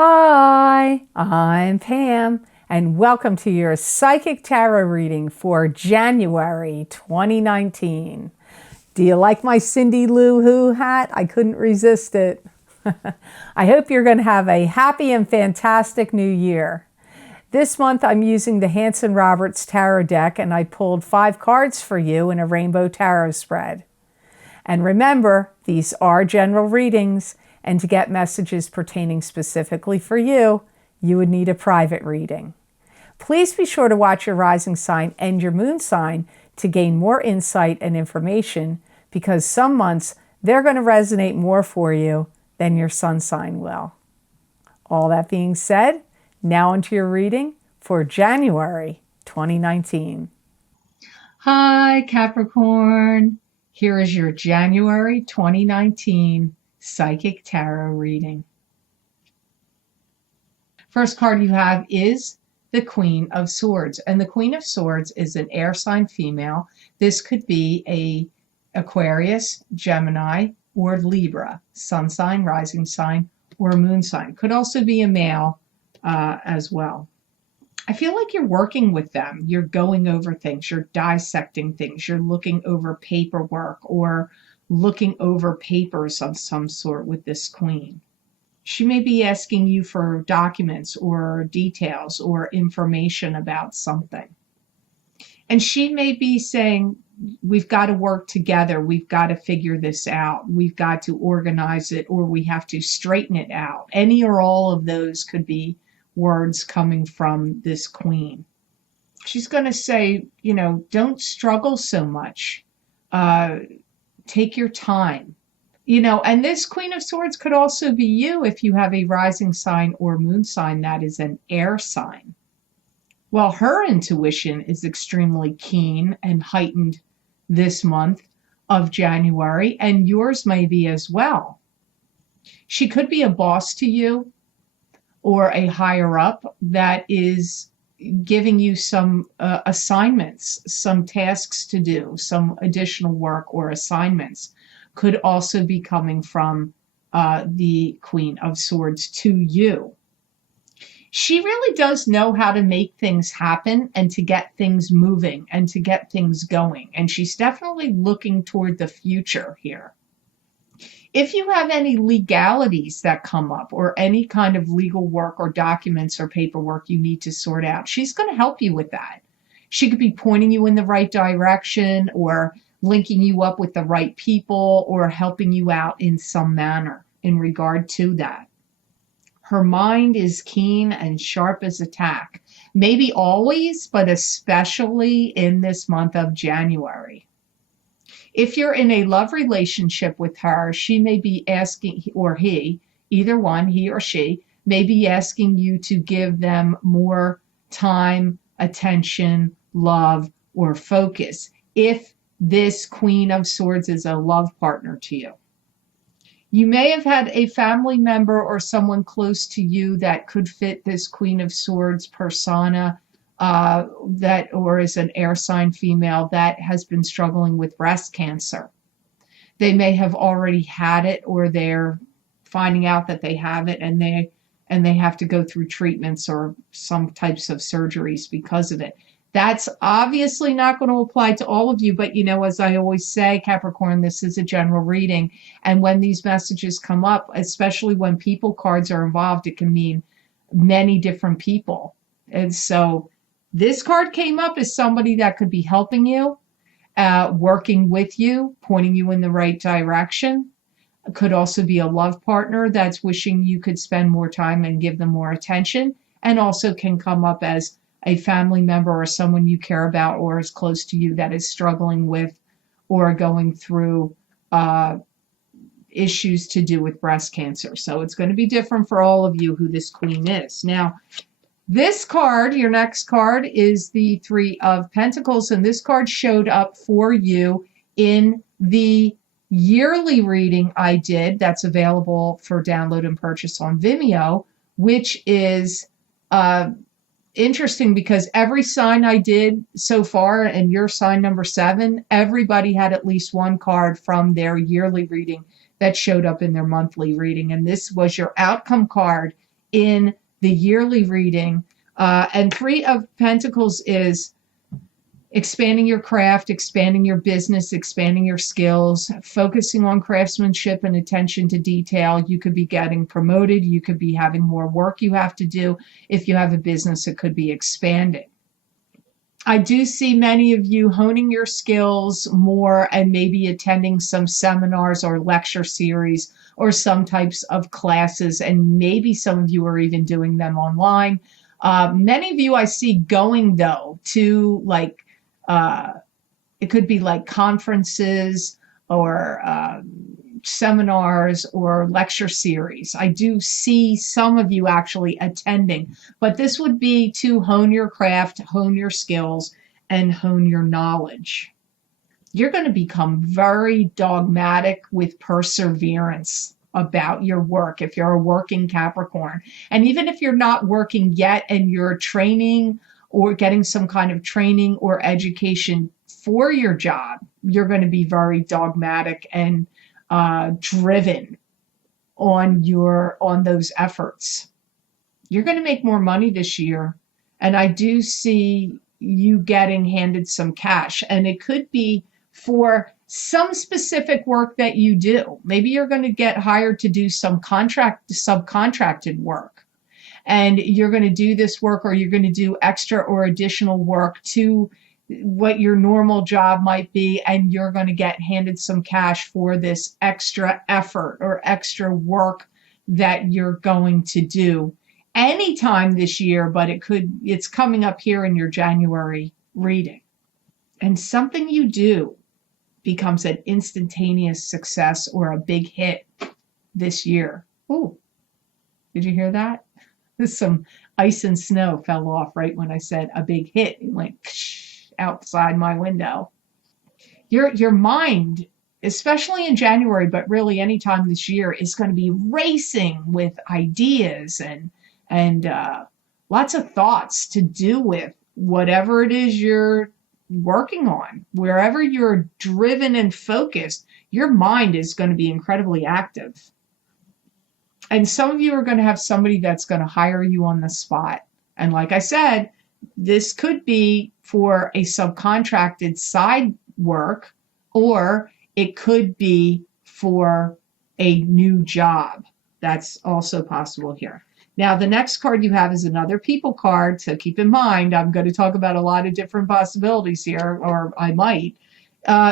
Hi, I'm Pam, and welcome to your Psychic Tarot reading for January 2019. Do you like my Cindy Lou Who hat? I couldn't resist it. I hope you're going to have a happy and fantastic new year. This month I'm using the Hanson Roberts Tarot deck, and I pulled 5 cards for you in a rainbow tarot spread. And remember, these are general readings, and to get messages pertaining specifically for you, you would need a private reading. Please be sure to watch your rising sign and your moon sign to gain more insight and information, because some months they're going to resonate more for you than your sun sign will. All that being said, now into your reading for January 2019. Hi, Capricorn. Here is your January 2019 Psychic Tarot reading. First card you have is the Queen of Swords, and the Queen of Swords is an air sign female. This could be a Aquarius, Gemini, or Libra, sun sign, rising sign, or moon sign. Could also be a male as well. I feel like you're working with them. You're going over things. You're dissecting things. You're looking over paperwork or looking over papers of some sort with this queen. She may be asking you for documents or details or information about something. And she may be saying, we've got to work together. We've got to figure this out. We've got to organize it, or we have to straighten it out. Any or all of those could be words coming from this queen. She's going to say, don't struggle so much. Take your time. And this Queen of Swords could also be you if you have a rising sign or moon sign that is an air sign. Well, her intuition is extremely keen and heightened this month of January, and yours may be as well. She could be a boss to you or a higher up that is giving you some assignments, some tasks to do, some additional work or assignments. Could also be coming from the Queen of Swords to you. She really does know how to make things happen and to get things moving and to get things going. And she's definitely looking toward the future here. If you have any legalities that come up or any kind of legal work or documents or paperwork you need to sort out, she's going to help you with that. She could be pointing you in the right direction or linking you up with the right people or helping you out in some manner in regard to that. Her mind is keen and sharp as a tack. Maybe always, but especially in this month of January. If you're in a love relationship with her, she may be asking, or he, either one, he or she, may be asking you to give them more time, attention, love, or focus. If this Queen of Swords is a love partner to you. You may have had a family member or someone close to you that could fit this Queen of Swords persona, or is an air sign female that has been struggling with breast cancer. They may have already had it, or they're finding out that they have it, and they have to go through treatments or some types of surgeries because of it. That's obviously not going to apply to all of you, but as I always say, Capricorn, this is a general reading. And when these messages come up, especially when people cards are involved, it can mean many different people. And so this card came up as somebody that could be helping you, working with you, pointing you in the right direction. It could also be a love partner that's wishing you could spend more time and give them more attention, and also can come up as a family member or someone you care about or is close to you that is struggling with or going through issues to do with breast cancer. So it's going to be different for all of you who this queen is. Now, this card, your next card, is the Three of Pentacles, and this card showed up for you in the yearly reading I did that's available for download and purchase on Vimeo, which is interesting because every sign I did so far, and your sign number 7, everybody had at least one card from their yearly reading that showed up in their monthly reading. And this was your outcome card in the yearly reading. And Three of Pentacles is expanding your craft, expanding your business, expanding your skills, focusing on craftsmanship and attention to detail. You could be getting promoted. You could be having more work you have to do. If you have a business, it could be expanding. I do see many of you honing your skills more and maybe attending some seminars or lecture series or some types of classes, and maybe some of you are even doing them online. Many of you I see going, though, to like, it could be like conferences or seminars or lecture series. I do see some of you actually attending, but this would be to hone your craft, hone your skills, and hone your knowledge. You're going to become very dogmatic with perseverance about your work if you're a working Capricorn. And even if you're not working yet and you're training or getting some kind of training or education for your job, you're going to be very dogmatic and driven on those efforts. You're going to make more money this year, and I do see you getting handed some cash, and it could be for some specific work that you do. Maybe you're going to get hired to do some subcontracted work, and you're going to do this work, or you're going to do extra or additional work to what your normal job might be, and you're going to get handed some cash for this extra effort or extra work that you're going to do anytime this year, but it's coming up here in your January reading. And something you do becomes an instantaneous success or a big hit this year. Oh, did you hear that? Some ice and snow fell off right when I said a big hit. It went outside my window. Your mind, especially in January, but really anytime this year, is going to be racing with ideas and lots of thoughts to do with whatever it is you're working on. Wherever you're driven and focused, your mind is going to be incredibly active. And some of you are going to have somebody that's going to hire you on the spot. And like I said, this could be for a subcontracted side work, or it could be for a new job. That's also possible here. Now, the next card you have is another people card. So keep in mind, I'm going to talk about a lot of different possibilities here, or I might.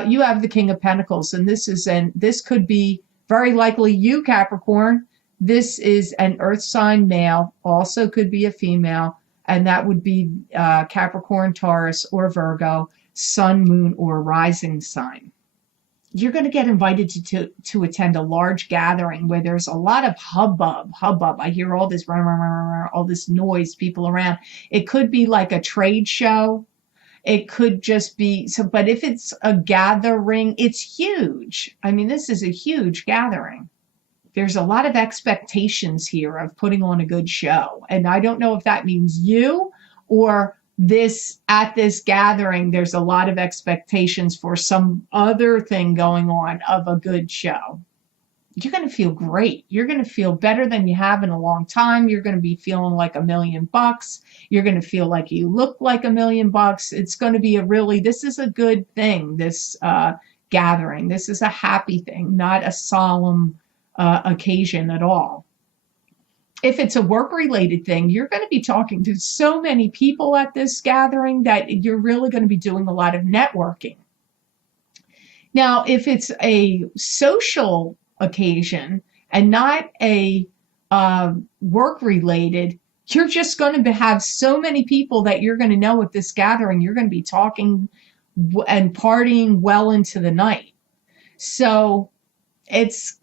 You have the King of Pentacles, and this could be very likely you, Capricorn. This is an earth sign male, also could be a female, and that would be Capricorn, Taurus, or Virgo, sun, moon, or rising sign. You're going to get invited to attend a large gathering where there's a lot of hubbub. I hear all this, all this noise, people around. It could be like a trade show. It could just be, but if it's a gathering, it's huge. I mean, this is a huge gathering. There's a lot of expectations here of putting on a good show. And I don't know if that means you or at this gathering, there's a lot of expectations for some other thing going on of a good show. You're going to feel great. You're going to feel better than you have in a long time. You're going to be feeling like $1 million. You're going to feel like you look like $1 million. It's going to be this is a good thing, this gathering. This is a happy thing, not a solemn occasion at all. If it's a work-related thing, you're going to be talking to so many people at this gathering that you're really going to be doing a lot of networking. Now, if it's a social occasion and not a work-related, you're just going to have so many people that you're going to know at this gathering. You're going to be talking and partying well into the night. So it's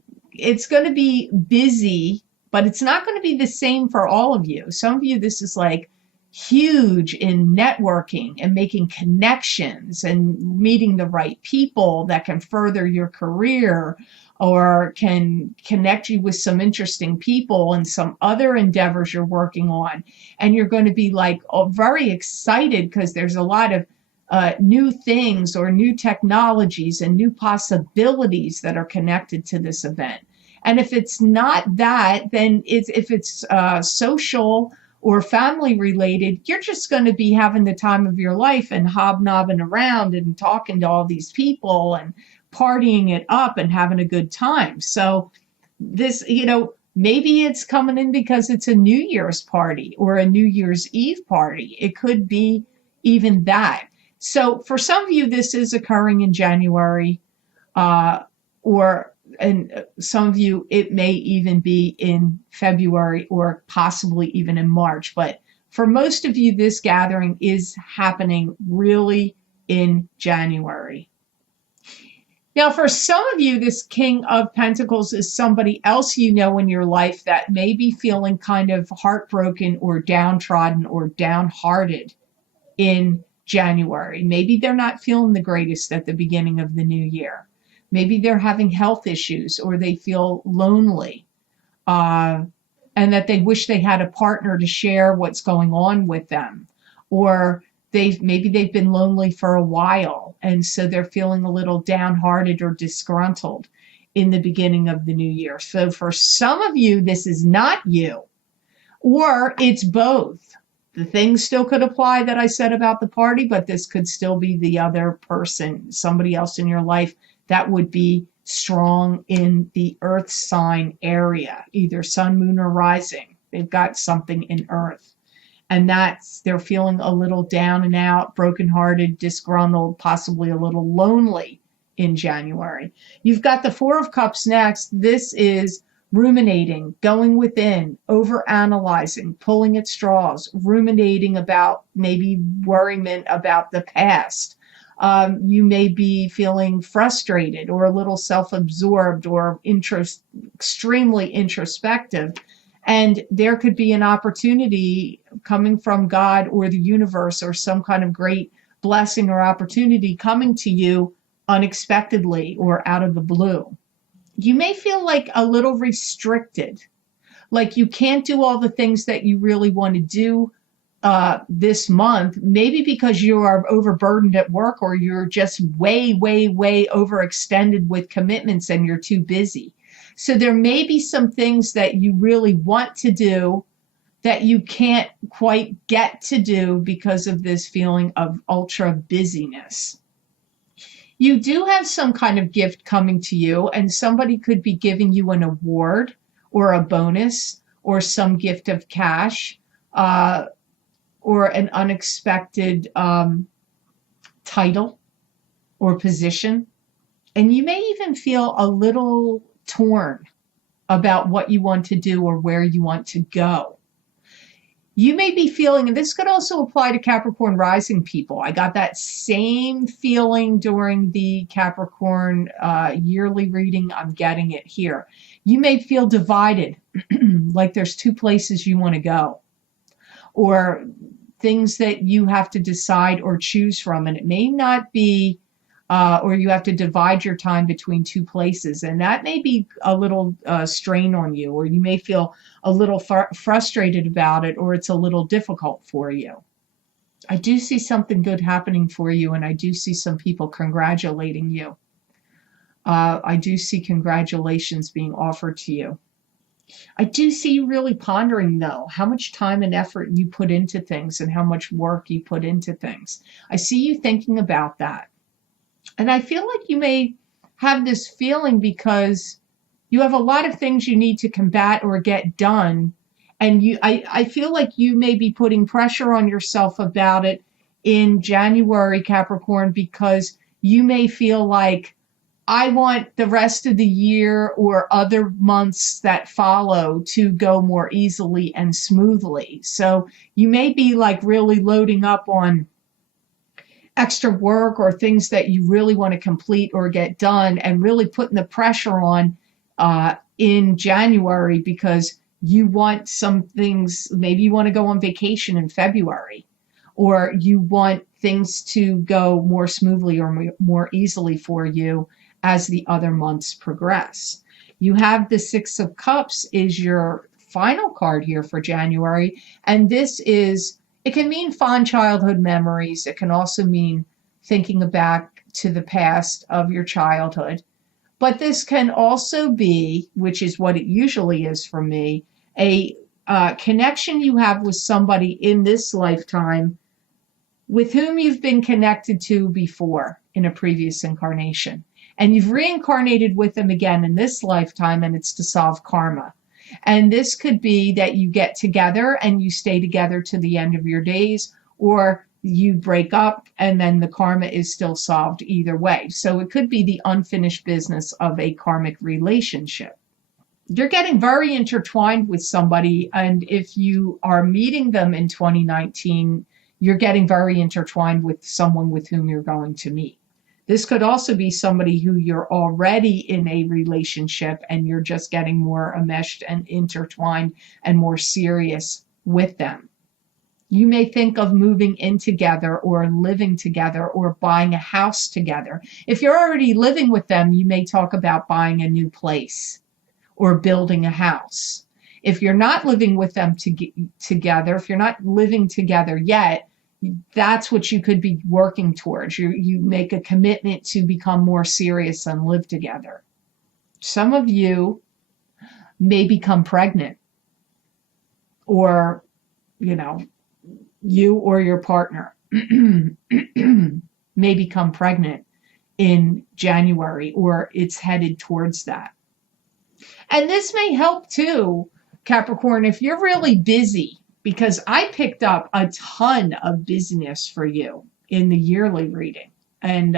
going to be busy, but it's not going to be the same for all of you. Some of you, this is like huge in networking and making connections and meeting the right people that can further your career or can connect you with some interesting people and some other endeavors you're working on. And you're going to be like very excited because there's a lot of new things or new technologies and new possibilities that are connected to this event. And if it's not that, then if it's social or family related, you're just going to be having the time of your life and hobnobbing around and talking to all these people and partying it up and having a good time. So this, maybe it's coming in because it's a New Year's party or a New Year's Eve party. It could be even that. So for some of you, this is occurring in January, and some of you, it may even be in February or possibly even in March. But for most of you, this gathering is happening really in January. Now, for some of you, this King of Pentacles is somebody else you know in your life that may be feeling kind of heartbroken or downtrodden or downhearted in January. Maybe they're not feeling the greatest at the beginning of the new year. Maybe they're having health issues or they feel lonely, and that they wish they had a partner to share what's going on with them. Or maybe they've been lonely for a while, and so they're feeling a little downhearted or disgruntled in the beginning of the new year. So for some of you, this is not you, or it's both. The things still could apply that I said about the party, but this could still be the other person, somebody else in your life that would be strong in the earth sign area, either sun, moon, or rising. They've got something in earth. And they're feeling a little down and out, brokenhearted, disgruntled, possibly a little lonely in January. You've got the Four of Cups next. This is ruminating, going within, overanalyzing, pulling at straws, ruminating about maybe worrying about the past. You may be feeling frustrated or a little self-absorbed or extremely introspective. And there could be an opportunity coming from God or the universe or some kind of great blessing or opportunity coming to you unexpectedly or out of the blue. You may feel like a little restricted, like you can't do all the things that you really want to do this month, maybe because you are overburdened at work or you're just way, way, way overextended with commitments and you're too busy. So there may be some things that you really want to do that you can't quite get to do because of this feeling of ultra busyness. You do have some kind of gift coming to you, and somebody could be giving you an award or a bonus or some gift of cash, or an unexpected title or position. And you may even feel a little torn about what you want to do or where you want to go. You may be feeling, and this could also apply to Capricorn rising people. I got that same feeling during the Capricorn yearly reading. I'm getting it here. You may feel divided, like there's two places you want to go, or things that you have to decide or choose from. And it may not be, or you have to divide your time between two places. And that may be a little strain on you, or you may feel a little frustrated about it, or it's a little difficult for you. I do see something good happening for you, and I do see some people congratulating you. I do see congratulations being offered to you. I do see you really pondering, though, how much time and effort you put into things and how much work you put into things. I see you thinking about that. And I feel like you may have this feeling because you have a lot of things you need to combat or get done. And I feel like you may be putting pressure on yourself about it in January, Capricorn, because you may feel like, I want the rest of the year or other months that follow to go more easily and smoothly. So you may be like really loading up on extra work or things that you really want to complete or get done, and really putting the pressure on in January because you want some things. Maybe you want to go on vacation in February, or you want things to go more smoothly or more easily for you as the other months progress. You have the Six of Cups is your final card here for January. And this is, it can mean fond childhood memories. It can also mean thinking back to the past of your childhood. But this can also be, which is what it usually is for me, a connection you have with somebody in this lifetime with whom you've been connected to before in a previous incarnation. And you've reincarnated with them again in this lifetime, and it's to solve karma. And this could be that you get together and you stay together to the end of your days, or you break up and then the karma is still solved either way. So it could be the unfinished business of a karmic relationship. You're getting very intertwined with somebody, and if you are meeting them in 2019, you're getting very intertwined with someone with whom you're going to meet. This could also be somebody who you're already in a relationship and you're just getting more enmeshed and intertwined and more serious with them. You may think of moving in together or living together or buying a house together. If you're already living with them, you may talk about buying a new place or building a house. If you're not living with them together, if you're not living together yet, that's what you could be working towards. You make a commitment to become more serious and live together. Some of you may become pregnant, or, you or your partner may become pregnant in January, or it's headed towards that. And this may help too, Capricorn, if you're really busy, because I picked up a ton of busyness for you in the yearly reading, and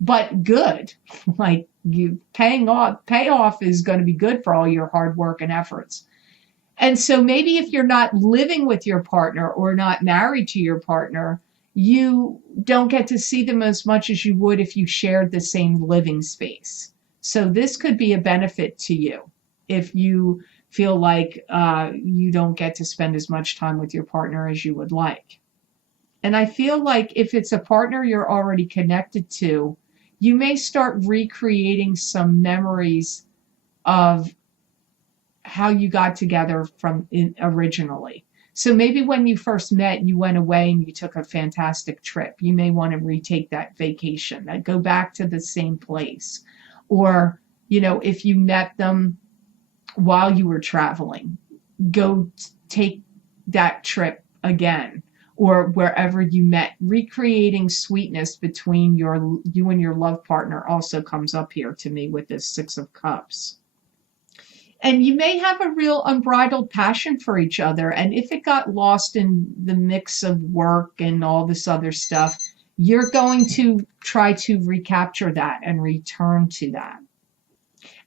but good, like you payoff is going to be good for all your hard work and efforts. And so maybe if you're not living with your partner or not married to your partner, you don't get to see them as much as you would if you shared the same living space. So this could be a benefit to you if you feel like you don't get to spend as much time with your partner as you would like. And I feel like if it's a partner you're already connected to, you may start recreating some memories of how you got together originally. So maybe when you first met, you went away and you took a fantastic trip. You may want to retake that vacation, go back to the same place. Or, if you met them while you were traveling, go take that trip again, or wherever you met. Recreating sweetness between you and your love partner also comes up here to me with this Six of Cups. And you may have a real unbridled passion for each other, and if it got lost in the mix of work and all this other stuff, you're going to try to recapture that and return to that.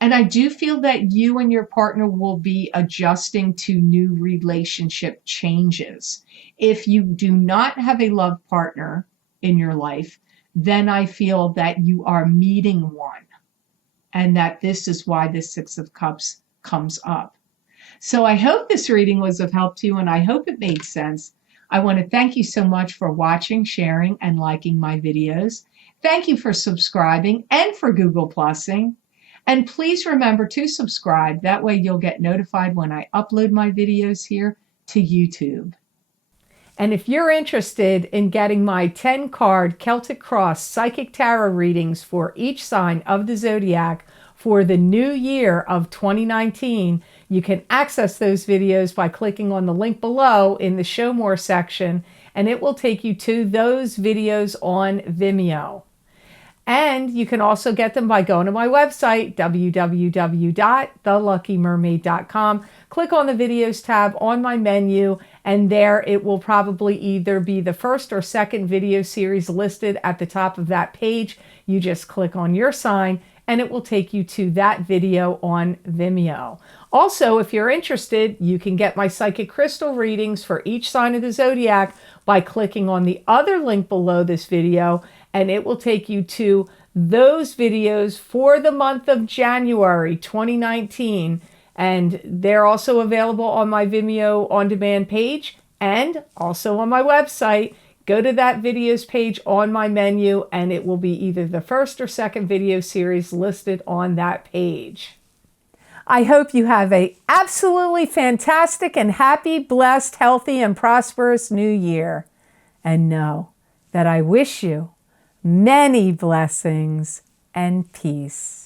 And I do feel that you and your partner will be adjusting to new relationship changes. If you do not have a love partner in your life, then I feel that you are meeting one, and that this is why the Six of Cups comes up. So I hope this reading was of help to you, and I hope it made sense. I want to thank you so much for watching, sharing, and liking my videos. Thank you for subscribing and for Google Plusing. And please remember to subscribe. That way you'll get notified when I upload my videos here to YouTube. And if you're interested in getting my 10-card Celtic Cross Psychic Tarot readings for each sign of the zodiac for the new year of 2019, you can access those videos by clicking on the link below in the Show More section, and it will take you to those videos on Vimeo. And you can also get them by going to my website, www.theluckymermaid.com. Click on the videos tab on my menu, and there it will probably either be the first or second video series listed at the top of that page. You just click on your sign, and it will take you to that video on Vimeo. Also, if you're interested, you can get my psychic crystal readings for each sign of the zodiac by clicking on the other link below this video, and it will take you to those videos for the month of January 2019. And they're also available on my Vimeo on-demand page and also on my website. Go to that videos page on my menu, and it will be either the first or second video series listed on that page. I hope you have an absolutely fantastic and happy, blessed, healthy, and prosperous new year. And know that I wish you many blessings and peace.